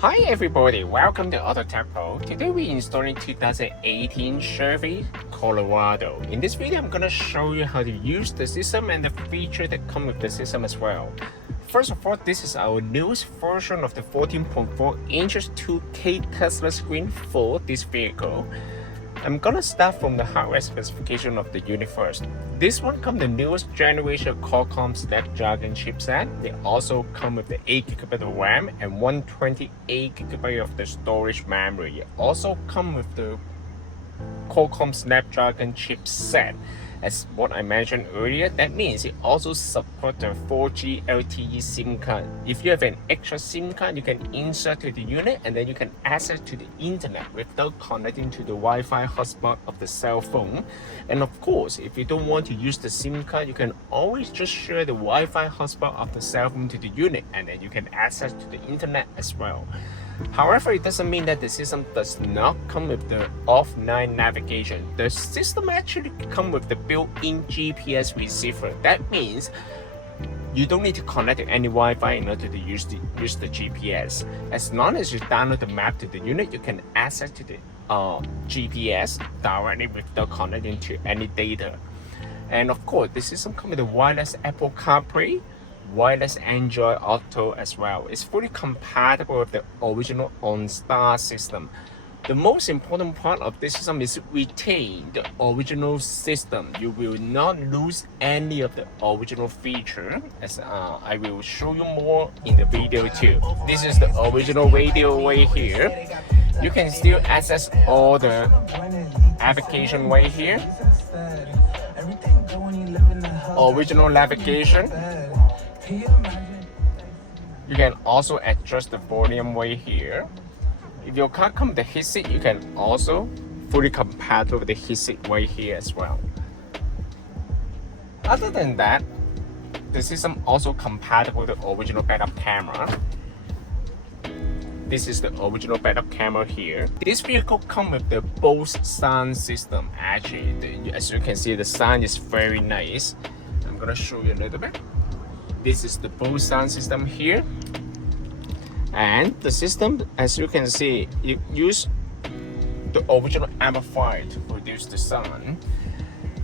Hi everybody, welcome to AutoTecPro. Today we're installing 2018 Chevy Colorado. In this video, I'm gonna show you how to use the system and the features that come with the system as well. First of all, this is our newest version of the 14.4 inches 2K Tesla screen for this vehicle. I'm gonna start from the hardware specification of the unit first. This one comes the newest generation Qualcomm Snapdragon chipset. They also come with the 8GB of RAM and 128GB of the storage memory. It also come with the Qualcomm Snapdragon chipset. As what I mentioned earlier, that means it also supports the 4G LTE SIM card. If you have an extra SIM card, you can insert to the unit and then you can access to the internet without connecting to the Wi-Fi hotspot of the cell phone. And of course, if you don't want to use the SIM card, you can always just share the Wi-Fi hotspot of the cell phone to the unit and then you can access to the internet as well. However, it doesn't mean that the system does not come with the offline navigation. The system actually comes with the built-in GPS receiver. That means you don't need to connect to any Wi-Fi in order to use the GPS. As long as you download the map to the unit, you can access to the GPS directly without connecting to any data. And of course, the system comes with the wireless Apple CarPlay, wireless Android Auto as well. It's fully compatible with the original OnStar system. The most important part of this system is retain the original system. You will not lose any of the original feature, as I will show you more in the video too. This is the original radio right here. You can still access all the application right here. Original navigation. You can also adjust the volume right here. If your car comes with the headset, you can also fully compatible with the headset right here as well. Other than that, the system also compatible with the original backup camera. This is the original backup camera here. This vehicle comes with the BOSE sound system. Actually, as you can see, the sound is very nice. I'm gonna show you a little bit. This is the BOSE sound system here, and the system, as you can see, it uses the original amplifier to produce the sound.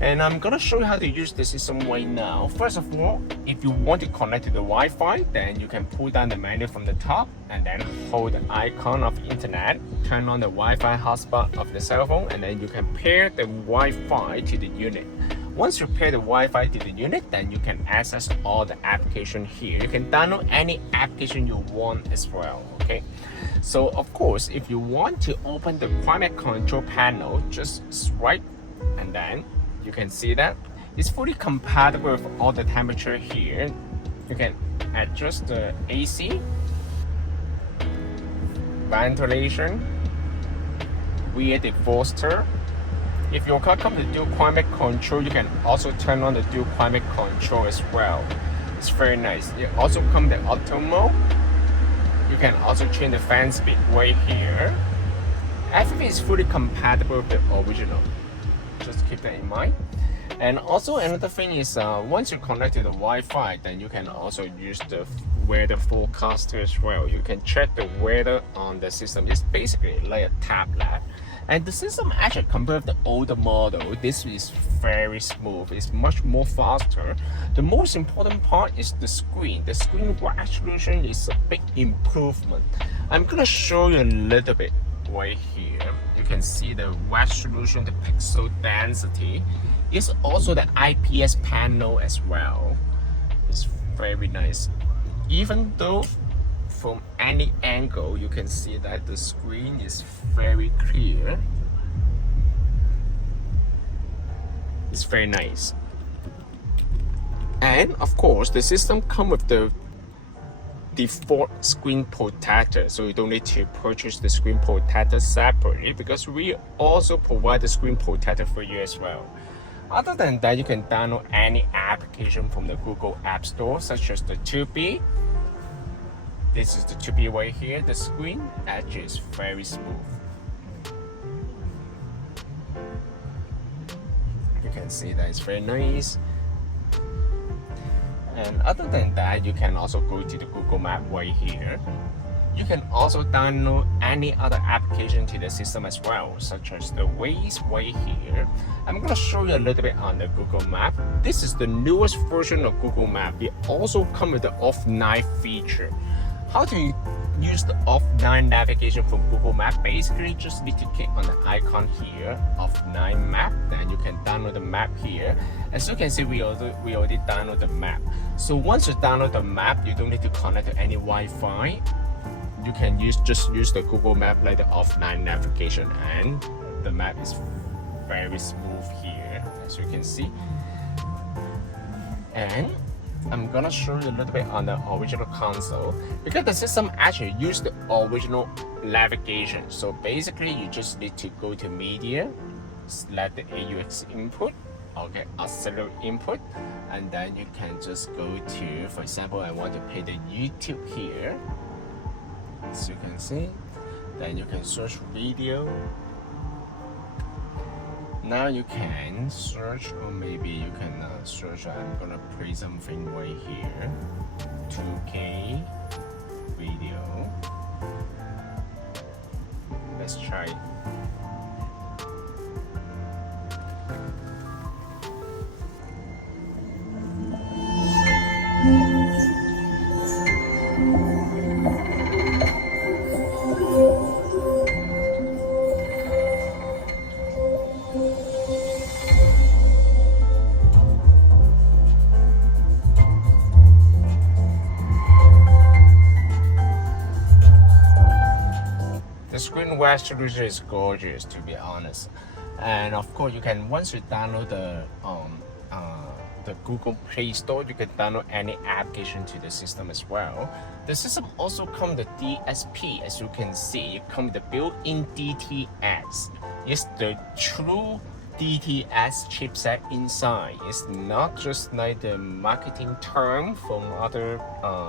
And I'm gonna show you how to use the system right now. First of all, if you want to connect to the Wi-Fi, then you can pull down the menu from the top and then hold the icon of internet, turn on the Wi-Fi hotspot of the cell phone, and then you can pair the Wi-Fi to the unit. Once you pair the Wi-Fi to the unit, then you can access all the application here. You can download any application you want as well, okay? So of course, if you want to open the climate control panel, just swipe and then you can see that it's fully compatible with all the temperature here. You can adjust the AC, ventilation, rear defroster. If your car comes with dual climate control, you can also turn on the dual climate control as well. It's very nice. It also comes with auto mode. You can also change the fan speed right here. Everything is fully compatible with the original. Just keep that in mind. And also another thing is once you connect to the Wi-Fi, then you can also use the weather forecaster as well. You can check the weather on the system. It's basically like a tablet. And the system actually compared with the older model, this is very smooth. It's much more faster. The most important part is the screen. The screen resolution is a big improvement. I'm gonna show you a little bit right here. You can see the resolution, the pixel density. It's also the IPS panel as well. It's very nice. Even though from any angle you can see that the screen is very clear. It's very nice. And of course, the system comes with the default screen protector, so you don't need to purchase the screen protector separately because we also provide the screen protector for you as well. Other than that, you can download any application from the Google App Store, such as the 2B. This is the 2B right here. The screen actually is very smooth. You can see that it's very nice. And other than that, you can also go to the Google Map right here. You can also download any other application to the system as well, such as the Waze right here. I'm going to show you a little bit on the Google Map. This is the newest version of Google Map. It also comes with the offline feature. How to use the offline navigation from Google Map? Basically, just need to click on the icon here, offline map, then you can download the map here. As you can see, we already download the map. So once you download the map, you don't need to connect to any Wi-Fi. You can just use the Google Map like the offline navigation, and the map is very smooth here, as you can see. And I'm gonna show you a little bit on the original console because the system actually used the original navigation. So basically, you just need to go to media, select the AUX input, okay, auxiliary input, and then you can just go to, for example, I want to play the YouTube here, as you can see. Then you can search video. Now you can search, or maybe you can search, I'm gonna play something right here, 2K video. Let's try it. The screen resolution is gorgeous, to be honest. And of course, you can, once you download the Google Play Store, you can download any application to the system as well. The system also comes with DSP, as you can see. It comes with the built-in DTS. It's the true DTS chipset inside. It's not just like the marketing term from other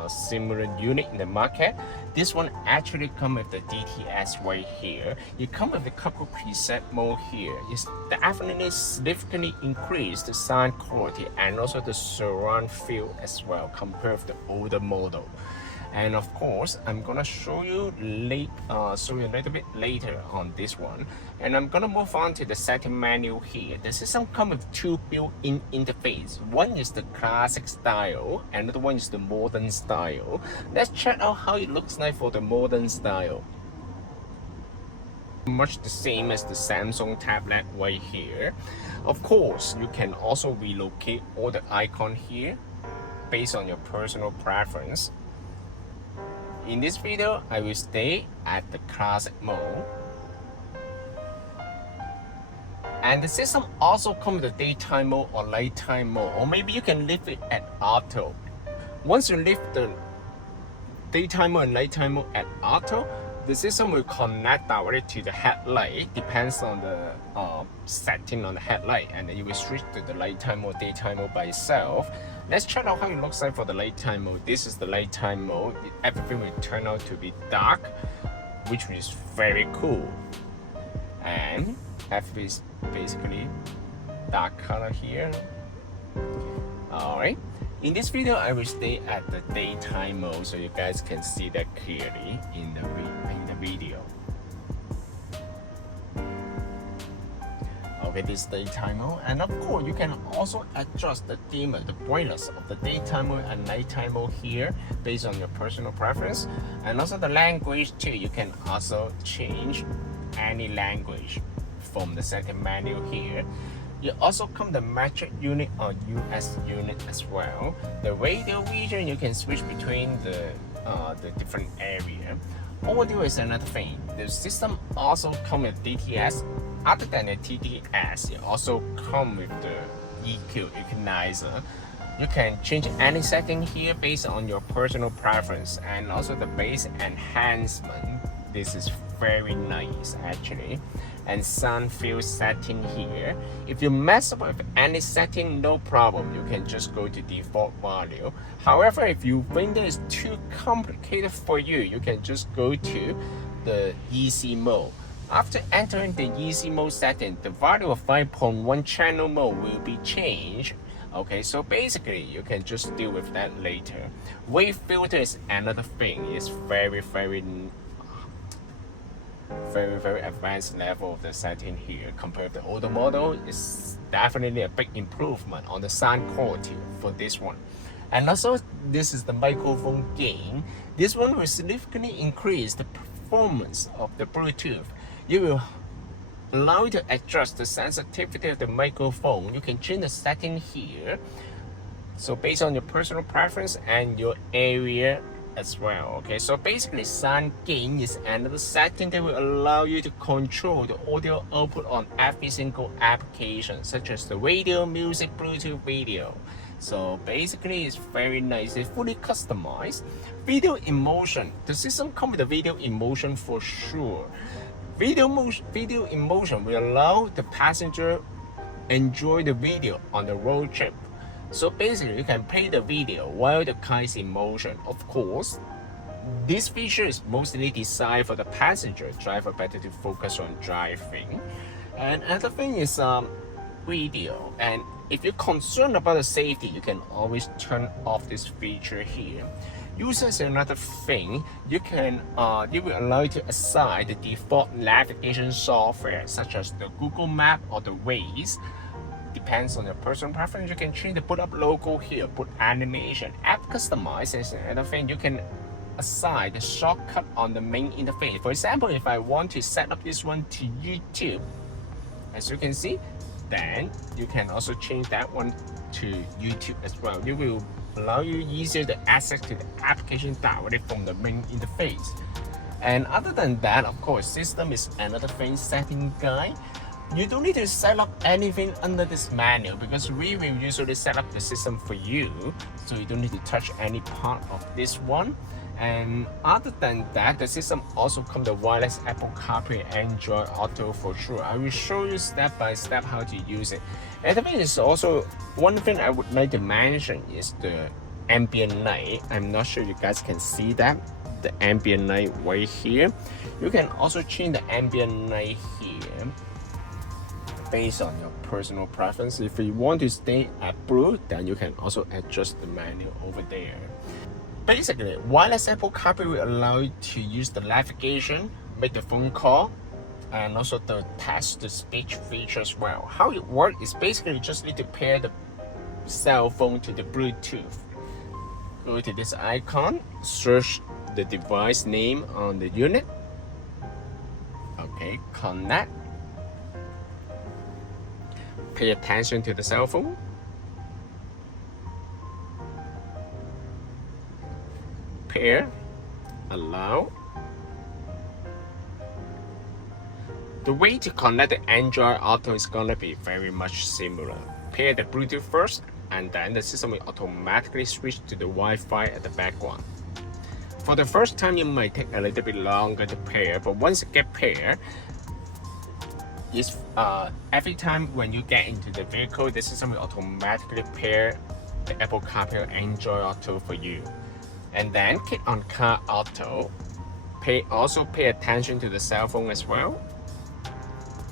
similar unit in the market. This one actually comes with the DTS right here. It comes with a couple preset mode here. It's definitely significantly increased the sound quality and also the surround feel as well compared with the older model. And of course, I'm gonna show you a little bit later on this one. And I'm gonna move on to the setting menu here. The system comes with two built-in interfaces. One is the classic style, and another one is the modern style. Let's check out how it looks like for the modern style. Much the same as the Samsung tablet right here. Of course, you can also relocate all the icons here based on your personal preference. In this video, I will stay at the classic mode. And the system also comes with the daytime mode or nighttime mode, or maybe you can leave it at auto. Once you leave the daytime mode and nighttime mode at auto, the system will connect directly to the headlight, depends on the setting on the headlight, and then you will switch to the nighttime mode, daytime mode by itself. Let's check out how it looks like for the nighttime mode. This is the nighttime mode. Everything will turn out to be dark, which is very cool. And everything is basically dark color here. Alright. In this video, I will stay at the daytime mode so you guys can see that clearly in the video. Okay, this daytime mode, and of course you can also adjust the dimmer, the brightness of the daytime mode and nighttime mode here based on your personal preference, and also the language too. You can also change any language from the setting menu here. You also come the metric unit or US unit as well. The radio region, you can switch between the different area. Audio is another thing. The system also comes with DTS. Other than the TTS, it also comes with the EQ equalizer. You can change any setting here based on your personal preference, and also the bass enhancement. This is very nice actually. And sound field setting here. If you mess up with any setting, no problem. You can just go to default value. However, if you think that is too complicated for you, you can just go to the easy mode. After entering the easy mode setting, the value of 5.1 channel mode will be changed. Okay, so basically you can just deal with that later. Wave filter is another thing. It's very advanced level of the setting here. Compared to the older model, it's definitely a big improvement on the sound quality for this one. And also, this is the microphone gain. This one will significantly increase the performance of the Bluetooth. You will allow you to adjust the sensitivity of the microphone. You can change the setting here. So based on your personal preference and your area as well. Okay, so basically sound gain is another setting that will allow you to control the audio output on every single application, such as the radio, music, Bluetooth video. So basically it's very nice. It's fully customized. Video emotion. The system comes with a video emotion for sure. Video emotion will allow the passenger enjoy the video on the road trip. So basically, you can play the video while the car is in motion. Of course, this feature is mostly designed for the passenger driver better to focus on driving. And another thing is video. And if you're concerned about the safety, you can always turn off this feature here. Users another thing, you will allow you to assign the default navigation software such as the Google Map or the Waze. Depends on your personal preference. You can change the put up logo here, put animation, app customize is another thing. You can assign the shortcut on the main interface. For example, if I want to set up this one to YouTube, as you can see, then you can also change that one to YouTube as well. It will allow you easier to access to the application directly from the main interface. And other than that, of course, system is another thing. Setting guide. You don't need to set up anything under this menu because we will usually set up the system for you, so you don't need to touch any part of this one. And other than that, the system also comes with wireless Apple CarPlay, Android Auto for sure. I will show you step by step how to use it. And the thing is also, one thing I would like to mention is the ambient light. I'm not sure you guys can see that. The ambient light right here. You can also change the ambient light here based on your personal preference. If you want to stay at blue, then you can also adjust the menu over there. Basically, wireless Apple CarPlay will allow you to use the navigation, make the phone call, and also the text-to-speech feature as well. How it works is basically you just need to pair the cell phone to the Bluetooth. Go to this icon, search the device name on the unit. Okay, connect. Pay attention to the cell phone. Pair, allow. The way to connect the Android Auto is gonna be very much similar. Pair the Bluetooth first, and then the system will automatically switch to the Wi-Fi at the background. For the first time, it might take a little bit longer to pair, but once you get paired, every time when you get into the vehicle, the system will automatically pair the Apple CarPlay or Android Auto for you. And then click on Car Auto. Also pay attention to the cell phone as well.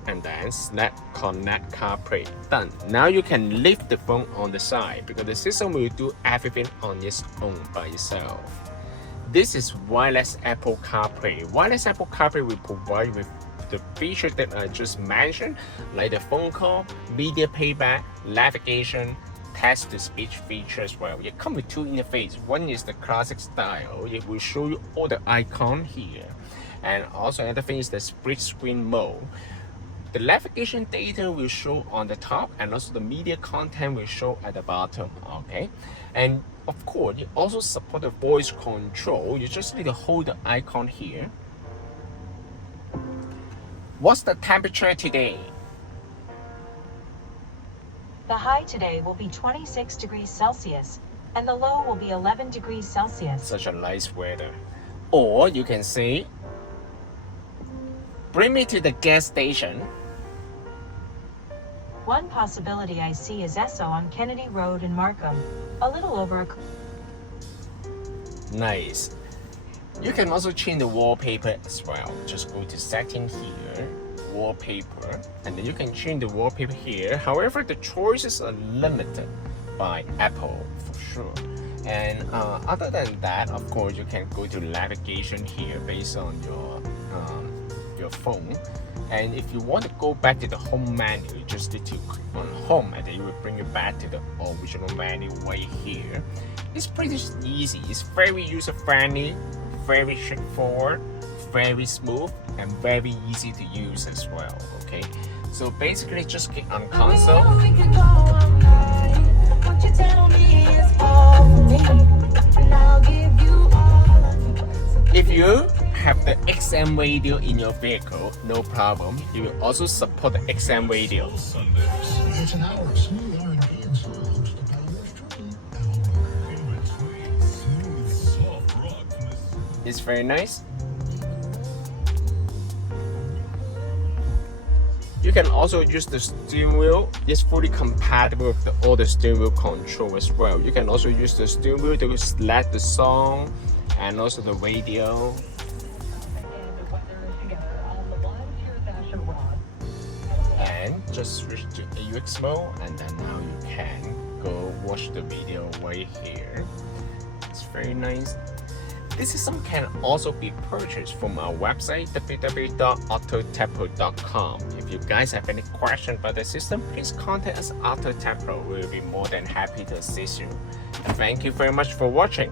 And then select Connect CarPlay. Done. Now you can leave the phone on the side because the system will do everything on its own by itself. This is wireless Apple CarPlay. Wireless Apple CarPlay will provide you with the features that I just mentioned, like the phone call, media playback, navigation, text-to-speech feature as well. It comes with two interfaces. One is the classic style. It will show you all the icons here. And also another thing is the split screen mode. The navigation data will show on the top, and also the media content will show at the bottom. Okay, and of course it also supports the voice control. You just need to hold the icon here. What's the temperature today? The high today will be 26 degrees Celsius and the low will be 11 degrees Celsius. Such a nice weather. Or you can say, bring me to the gas station. One possibility I see is Esso on Kennedy Road in Markham, a little over a... Nice. You can also change the wallpaper as well. Just go to setting here, wallpaper, and then you can change the wallpaper here. However, the choices are limited. by Apple for sure. And other than that, of course, you can go to navigation here based on your phone. And if you want to go back to the home menu, you just need to click on home, and then it will bring you back to the original menu right here. It's pretty easy. It's very user-friendly, very straightforward, very smooth, and very easy to use as well. Okay, so basically just click on console. If you have the XM radio in your vehicle, no problem. You will also support the XM radio. It's an hour of smooth R&B and soul hosted by yours truly. It's very nice. You can also use the steering wheel. It's fully compatible with all the steering wheel control as well. You can also use the steering wheel to select the song and also the radio. And just switch to AUX mode, and then now you can go watch the video right here. It's very nice. This system can also be purchased from our website www.AutoTecPro.com. If you guys have any questions about the system, please contact us at AutoTecPro. We'll be more than happy to assist you. Thank you very much for watching.